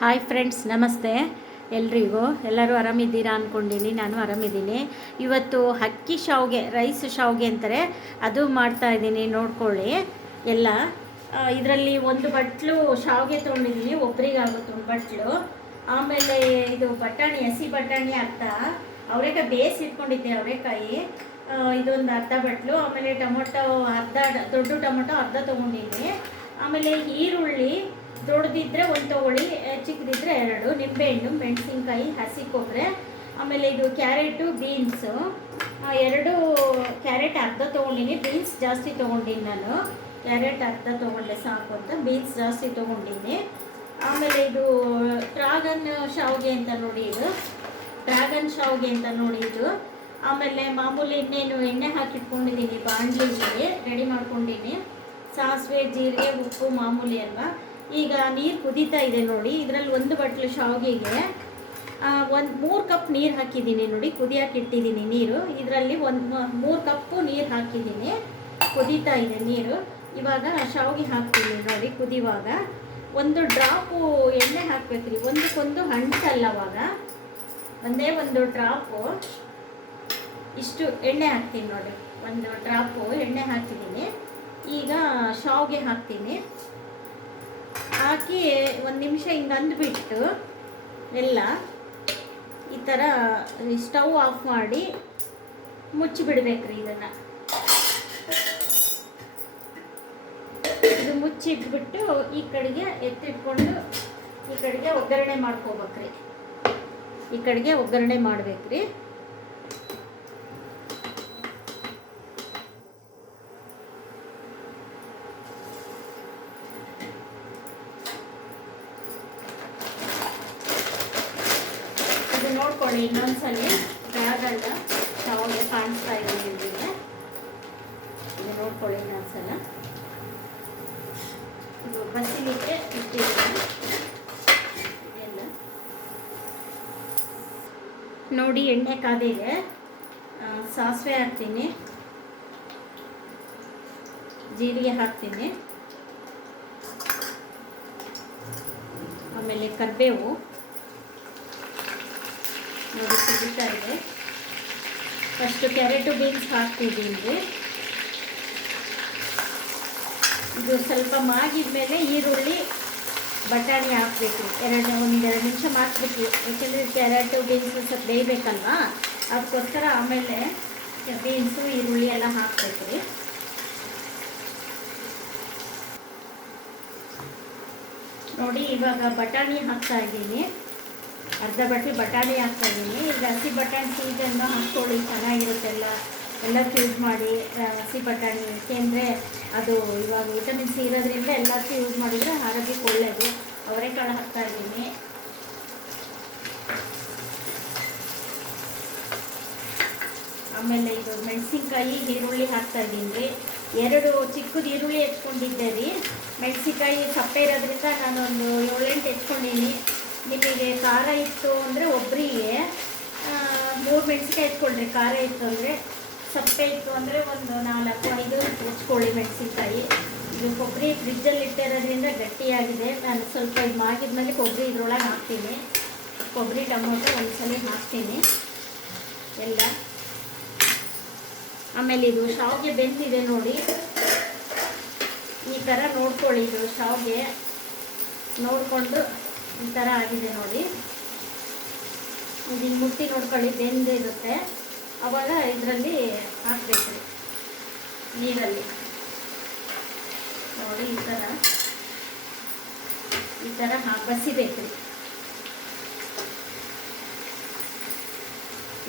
Hi friends, ನಮಸ್ತೆ ಎಲ್ರಿಗೂ. ಎಲ್ಲರೂ ಆರಾಮಿದ್ದೀರಾ ಅಂದ್ಕೊಂಡಿನಿ. ನಾನು ಆರಾಮಿದ್ದೀನಿ. ಇವತ್ತು ಅಕ್ಕಿ ಶಾವಿಗೆ, ರೈಸ್ ಶಾವಿಗೆ ಅಂತಾರೆ, ಅದು ಮಾಡ್ತಾಯಿದ್ದೀನಿ. ನೋಡ್ಕೊಳ್ಳಿ ಎಲ್ಲ. ಇದರಲ್ಲಿ ಒಂದು ಬಟ್ಲು ಶಾವಿಗೆ ತೊಗೊಂಡಿದ್ದೀನಿ, ಒಬ್ರಿಗಾಗುತ್ತೆ ಒಂದು ಬಟ್ಲು. ಆಮೇಲೆ ಇದು ಬಟಾಣಿ, ಹಸಿ ಬಟಾಣಿ ಅರ್ಧ, ಅವರೆಕಾಯಿ ಬೇಯಿಸಿ ಇಟ್ಕೊಂಡಿದ್ದೆ, ಅವರೆಕಾಯಿ ಇದೊಂದು ಅರ್ಧ ಬಟ್ಲು. ಆಮೇಲೆ ಟೊಮೊಟೊ ಅರ್ಧ, ದೊಡ್ಡ ಟೊಮೊಟೊ ಅರ್ಧ ತೊಗೊಂಡಿದ್ದೀನಿ. ಆಮೇಲೆ ಈರುಳ್ಳಿ ದೊಡ್ಡದಿದ್ದರೆ ಒಂದು ತೊಗೊಳ್ಳಿ, ಚಿಕ್ಕದಿದ್ದರೆ ಎರಡು. ನಿಂಬೆಹಣ್ಣು, ಮೆಣಸಿನ್ಕಾಯಿ, ಹಸಿ ಕೊಬ್ಬರಿ. ಆಮೇಲೆ ಇದು ಕ್ಯಾರೆಟು, ಬೀನ್ಸು ಎರಡು. ಕ್ಯಾರೆಟ್ ಅರ್ಧ ತೊಗೊಂಡಿನಿ, ಬೀನ್ಸ್ ಜಾಸ್ತಿ ತೊಗೊಂಡಿನಿ ನಾನು. ಕ್ಯಾರೆಟ್ ಅರ್ಧ ತೊಗೊಂಡೆ ಸಾಕು ಅಂತ, ಬೀನ್ಸ್ ಜಾಸ್ತಿ ತೊಗೊಂಡಿನಿ. ಆಮೇಲೆ ಇದು ಡ್ರ್ಯಾಗನ್ ಶಾವಿಗೆ ಅಂತ ನೋಡಿ, ಇದು ಡ್ರ್ಯಾಗನ್ ಶಾವಿಗೆ ಅಂತ ನೋಡಿ ಇದು. ಆಮೇಲೆ ಮಾಮೂಲಿ ಎಣ್ಣೆ ಹಾಕಿಟ್ಕೊಂಡಿದ್ದೀನಿ, ಬಾಣಲಿಗೆ ರೆಡಿ ಮಾಡ್ಕೊಂಡಿನಿ. ಸಾಸಿವೆ, ಜೀರಿಗೆ, ಉಪ್ಪು ಮಾಮೂಲಿ ಅಲ್ವಾ. ಈಗ ನೀರು ಕುದೀತಾ ಇದೆ ನೋಡಿ. ಇದರಲ್ಲಿ ಒಂದು ಬಟ್ಲು ಶಾವಿಗೆಗೆ ಒಂದು 3 ಕಪ್ ನೀರು ಹಾಕಿದ್ದೀನಿ ನೋಡಿ, ಕುದಿಯೋಕೆ ಇಟ್ಟಿದ್ದೀನಿ ನೀರು. ಇದರಲ್ಲಿ ಒಂದು 3 ಕಪ್ಪು ನೀರು ಹಾಕಿದ್ದೀನಿ, ಕುದೀತಾ ಇದೆ ನೀರು. ಇವಾಗ ಶಾವಿಗೆ ಹಾಕ್ತೀನಿ ನೋಡಿ. ಕುದಿಯುವಾಗ ಒಂದು ಡ್ರಾಪು ಎಣ್ಣೆ ಹಾಕ್ಬೇಕ್ರಿ, ಒಂದಕ್ಕೊಂದು ಅಂಟಲ್ಲ. ಅವಾಗ ಒಂದೇ ಒಂದು ಡ್ರಾಪು ಇಷ್ಟು ಎಣ್ಣೆ ಹಾಕ್ತೀನಿ ನೋಡಿ. ಒಂದು ಡ್ರಾಪು ಎಣ್ಣೆ ಹಾಕಿದ್ದೀನಿ. ಈಗ ಶಾವಿಗೆ ಹಾಕ್ತೀನಿ. ಹಾಕಿ 1 ನಿಮಿಷ ಹಿಂಗೆ ಅಂದ್ಬಿಟ್ಟು ಎಲ್ಲ ಈ ಥರ ಸ್ಟವ್ ಆಫ್ ಮಾಡಿ ಮುಚ್ಚಿಬಿಡ್ಬೇಕ್ರಿ. ಇದನ್ನು ಇದು ಮುಚ್ಚಿಟ್ಬಿಟ್ಟು ಈ ಕಡೆಗೆ ಎತ್ತಿಟ್ಕೊಂಡು ಈ ಕಡೆಗೆ ಒಗ್ಗರಣೆ ಮಾಡ್ಕೋಬೇಕ್ರಿ. ಈ ಕಡೆಗೆ ಒಗ್ಗರಣೆ ಮಾಡ್ಬೇಕ್ರಿ. ನೋಡ್ಕೊಳ್ಳಿ ಇನ್ನೊಂದ್ಸಲಿ. ಡ್ರ್ಯಾಗನ್ ಶಾವಿಗೆ ಕಾಣಿಸ್ತಾ ಇದೆ ನಿಮಗೆ, ಇದು ನೋಡ್ಕೊಳ್ಳಿ ಇನ್ನೊಂದ್ಸಲ. ಇದು ಬಸಿಲಿಕ್ಕೆ ಇಟ್ಟಿದ್ದೀನಿ ಇದೆಲ್ಲ ನೋಡಿ. ಎಣ್ಣೆ ಕಾದಿದೆ, ಸಾಸಿವೆ ಹಾಕ್ತೀನಿ, ಜೀರಿಗೆ ಹಾಕ್ತೀನಿ, ಆಮೇಲೆ ಕರಿಬೇವು ನೋಡಿ ಕುದೀತಾ ಇದೆ. ಫಸ್ಟು ಕ್ಯಾರೆಟು, ಬೀನ್ಸ್ ಹಾಕ್ತಿದ್ದೀನಿ. ಇದು ಸ್ವಲ್ಪ ಮಾಗಿದ ಮೇಲೆ ಈರುಳ್ಳಿ, ಬಟಾಣಿ ಹಾಕಬೇಕು. ಒಂದೆರಡು ನಿಮಿಷ ಮಾಡಿಸ್ಬೇಕು, ಯಾಕೆಂದರೆ ಕ್ಯಾರೆಟು, ಬೀನ್ಸು ಸ್ವಲ್ಪ ಬೇಯಬೇಕಲ್ವಾ, ಅದಕ್ಕೋಸ್ಕರ. ಆಮೇಲೆ ಬೀನ್ಸು, ಈರುಳ್ಳಿ ಎಲ್ಲ ಹಾಕ್ಬೇಕು ರೀ. ನೋಡಿ ಇವಾಗ ಬಟಾಣಿ ಹಾಕ್ತಾ ಇದ್ದೀನಿ, ಅರ್ಧ ಬಟ್ಲು ಬಟಾಣಿ ಹಾಕ್ತಾಯಿದ್ದೀನಿ. ಈಗ ಹಸಿ ಬಟಾಣಿ ಸೀಸನ್ನು ಹಾಕ್ಕೊಳ್ಳಿ, ಚೆನ್ನಾಗಿರುತ್ತೆಲ್ಲ. ಎಲ್ಲದಕ್ಕೂ ಯೂಸ್ ಮಾಡಿ ಹಸಿ ಬಟಾಣಿ, ಏಕೆಂದರೆ ಅದು ಇವಾಗ ವಿಟಮಿನ್ ಸಿ ಇರೋದ್ರಿಂದ ಎಲ್ಲದಕ್ಕೂ ಯೂಸ್ ಮಾಡಿದರೆ ಆರೋಗ್ಯಕ್ಕೆ ಒಳ್ಳೆಯದು. ಅವರೆಕಾಳು ಹಾಕ್ತಾಯಿದ್ದೀನಿ. ಆಮೇಲೆ ಇದು ಮೆಣಸಿನ್ಕಾಯಿ, ಈರುಳ್ಳಿ ಹಾಕ್ತಾಯಿದ್ದೀನಿ ರೀ. 2 ಚಿಕ್ಕದು ಈರುಳ್ಳಿ ಹೆಚ್ಕೊಂಡಿದ್ದೆ ರೀ. ಮೆಣಸಿನ್ಕಾಯಿ ಸಪ್ಪೆ ಇರೋದ್ರಿಂದ ನಾನೊಂದು 7-8 ಹೆಚ್ಕೊಂಡಿದ್ದೀನಿ. ನಿಮಗೆ ಖಾರ ಇತ್ತು ಅಂದರೆ ಒಬ್ಬರಿಗೆ 3 ಮೆಣಸಿನ್ಕಾಯಿ ಹೆಚ್ಕೊಳ್ರಿ. ಖಾರ ಇತ್ತು ಅಂದರೆ, ಸಪ್ಪೆ ಇತ್ತು ಅಂದರೆ ಒಂದು 4-5 ಹೆಚ್ಕೊಳ್ಳಿ ಮೆಣಸಿನ್ಕಾಯಿ. ಇದು ಕೊಬ್ಬರಿ ಫ್ರಿಜ್ಜಲ್ಲಿ ಇಟ್ಟಿರೋದ್ರಿಂದ ಗಟ್ಟಿಯಾಗಿದೆ. ನಾನು ಸ್ವಲ್ಪ ಇದು ಮಾಗಿದ್ಮೇಲೆ ಕೊಬ್ಬರಿ ಇದ್ರೊಳಗೆ ಹಾಕ್ತೀನಿ. ಕೊಬ್ಬರಿ, ಟೊಮೊಟೊ ಒಂದ್ಸಲ ಹಾಕ್ತೀನಿ ಎಲ್ಲ. ಆಮೇಲೆ ಇದು ಶಾವಿಗೆ ಬೆಂದಿದೆ ನೋಡಿ, ಈ ಥರ ನೋಡ್ಕೊಳ್ಳಿ. ಇದು ಶಾವಿಗೆ ನೋಡಿಕೊಂಡು ಈ ಥರ ಆಗಿದೆ ನೋಡಿ. ಇದನ್ನು ಮುಟ್ಟಿ ನೋಡ್ಕೊಳ್ಳಿ, ಬೆಂದಿರುತ್ತೆ. ಆವಾಗ ಇದರಲ್ಲಿ ಹಾಕಬೇಕು ನೀರಲ್ಲಿ ನೋಡಿ. ಈ ಥರ ಬಸಿಬೇಕು ರೀ.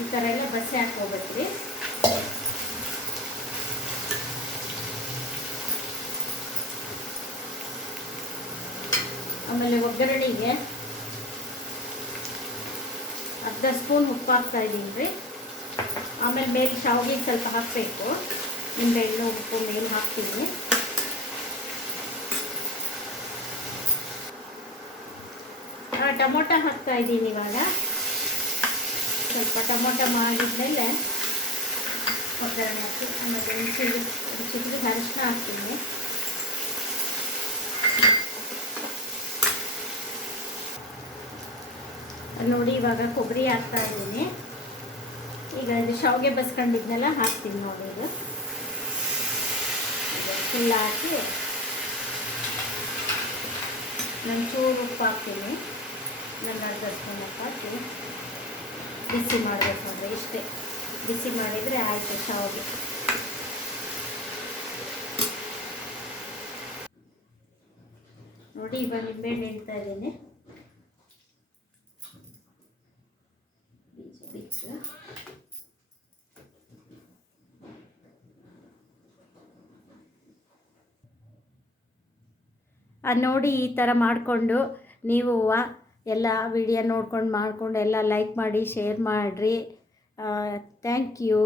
ಈ ಥರ ಎಲ್ಲ ಬಸಿ ಹಾಕ್ಕೋಬೇಕು ರೀ. ಆಮೇಲೆ ಒಗ್ಗರಣೆಗೆ ಅರ್ಧ ಸ್ಪೂನ್ ಉಪ್ಪು ಹಾಕ್ತಾ ಇದ್ದೀನಿ ರೀ. ಆಮೇಲೆ ಮೇಲೆ ಶಾವಿಗೆ ಸ್ವಲ್ಪ ಹಾಕಬೇಕು, ನಿಂಬೆಹಣ್ಣು, ಉಪ್ಪು ಮೇಲೆ ಹಾಕ್ತೀನಿ. ಟೊಮೊಟೊ ಹಾಕ್ತಾ ಇದ್ದೀನಿ ಇವಾಗ. ಸ್ವಲ್ಪ ಟೊಮೊಟೊ ಮಾಡಿದ್ಮೇಲೆ ಒಗ್ಗರಣೆ ಹಾಕಿ, ಆಮೇಲೆ ಚಿಕ್ಕದು ಅರಿಶಿನ ಹಾಕ್ತೀನಿ. ನೋಡಿ ಇವಾಗ ಕೊಬ್ಬರಿ ಹಾಕ್ತಾ ಇದ್ದೀನಿ. ಈಗ ಇದು ಶಾವಿಗೆ ಬಸ್ಕೊಂಡಿದ್ನೆಲ್ಲ ಹಾಕ್ತೀನಿ ನೋಡಿ. ಇದು ಫುಲ್ ಹಾಕಿ ನಾನು ಚೂರು ಉಪ್ಪು ಹಾಕ್ತೀನಿ. ನನ್ನ ಅರ್ಧ ಸ್ಪೂನ್ ಉಪ್ಪು ಹಾಕಿ ಬಿಸಿ ಮಾಡಬೇಕು. ಅಂದರೆ ಇಷ್ಟೇ, ಬಿಸಿ ಮಾಡಿದರೆ ಆಯಿತು ಶಾವಿಗೆ. ನೋಡಿ ಇವಾಗ ನಿಂಬೆಹಣ್ಣು ಇಡ್ತಾ ಇದ್ದೀನಿ. ನೋಡಿ ಈ ಥರ ಮಾಡಿಕೊಂಡು ನೀವು ಎಲ್ಲ ವಿಡಿಯೋ ನೋಡ್ಕೊಂಡು ಮಾಡಿಕೊಂಡು ಎಲ್ಲ ಲೈಕ್ ಮಾಡಿ, ಶೇರ್ ಮಾಡಿರಿ. Thank you.